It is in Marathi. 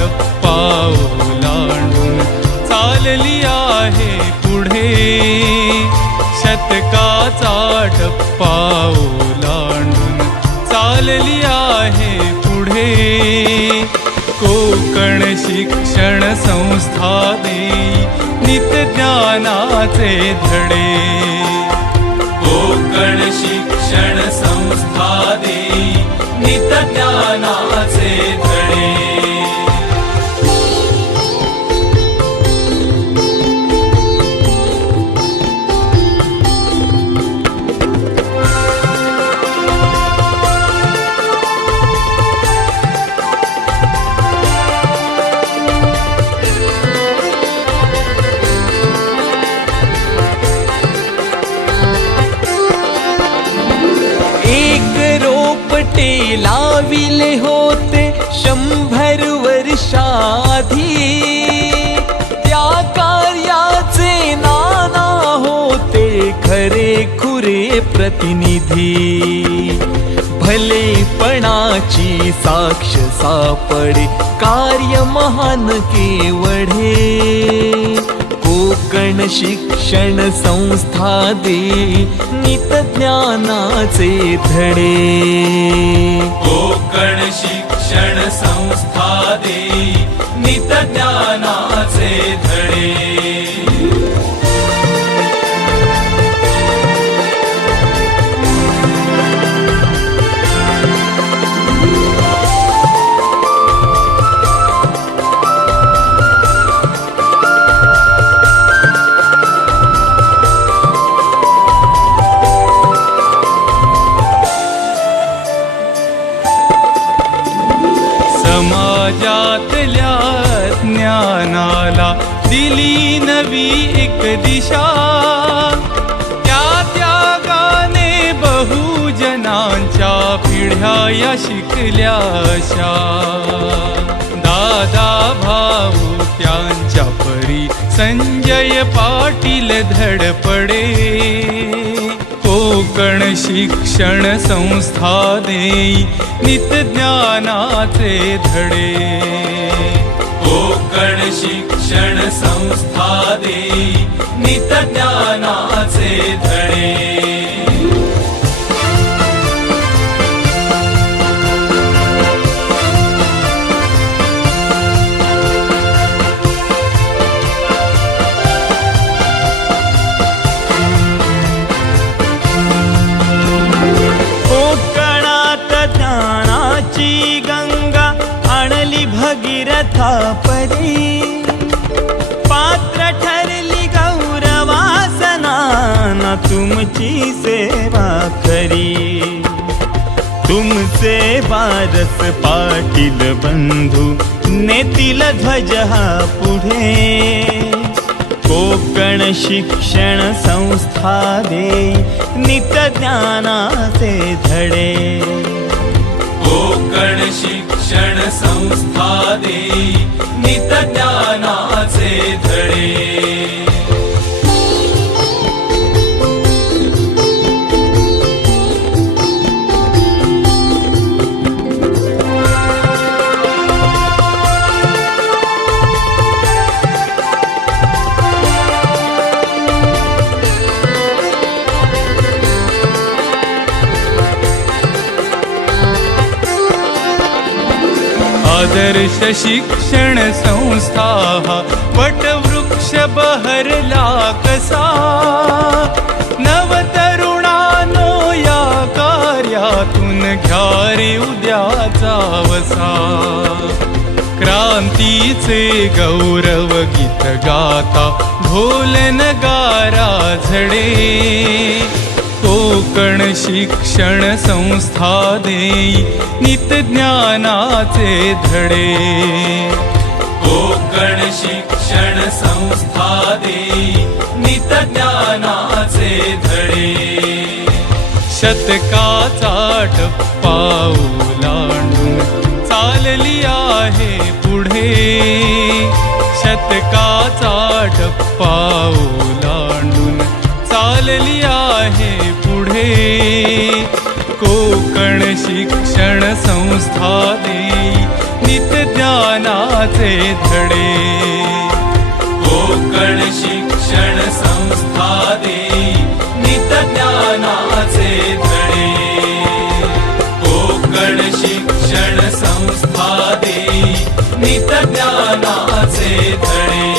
टप्पा ओलांडून चालली आहे पुढे, शतकाचा टप्पा ओलांडून चालली आहे पुढे। कोकण शिक्षण संस्था देई नित्य ज्ञानाचे धडे, कोकण शिक्षण संस्था देई नित्य ज्ञानाचे धडे। लाविले होते 100 वर्षाधी, त्या कार्याचे नाना होते खरे खुरे प्रतिनिधी। भलेपणाची साक्ष सापडे कार्य महान केवढे, कोकण शिक्षण संस्था देई नित्य ज्ञानाचे धडे, कोकण शिक्षण संस्था देई नित्य ज्ञानाचे धडे। समाजातल्या ज्ञानाला दिली नवी एक दिशा, त्या त्यागाने बहुजनांच्या पिढ्या या शिकल्या अशा। दादा भाऊ त्यांच्या परी संजय पाटील धडपडे, कोकण शिक्षण संस्था देई नित्य ज्ञानाचे धडे, कोकण शिक्षण संस्था देई नित्य ज्ञानाचे धडे। गंगा आणली भगीरथा परी, पात्र ठरली गौरवासना तुमची सेवा करी। तुमचे वारस पाटील बंधू नेतील ध्वज हा पुढे, कोकण शिक्षण संस्था देई नित्य ज्ञानाचे धडे, कोकण शिक्षण संस्था देई नित्य ज्ञानाचे धडे। आदर्श शिक्षण संस्था वटवृक्ष बहरला कसा, नवतरुणानो या कार्यातून घ्या रे उद्याचा वसा। क्रांतीचे गौरव गीत गाता ढोल नगारा झडे, कोकण शिक्षण संस्था देई नित्य ज्ञानाचे धडे, कोकण शिक्षण संस्था देई नित्य ज्ञानाचे धडे। शतकाचा टप्पा ओलांडून चालली आहे पुढे, शतकाचा टप्पा ओलांडून चालली आहे पुढे। कोकण शिक्षण संस्था देई नित ज्ञानाचे धडे। कोकण शिक्षण संस्था देई नित ज्ञानाचे धडे। कोकण शिक्षण संस्था देई नित ज्ञानाचे धडे।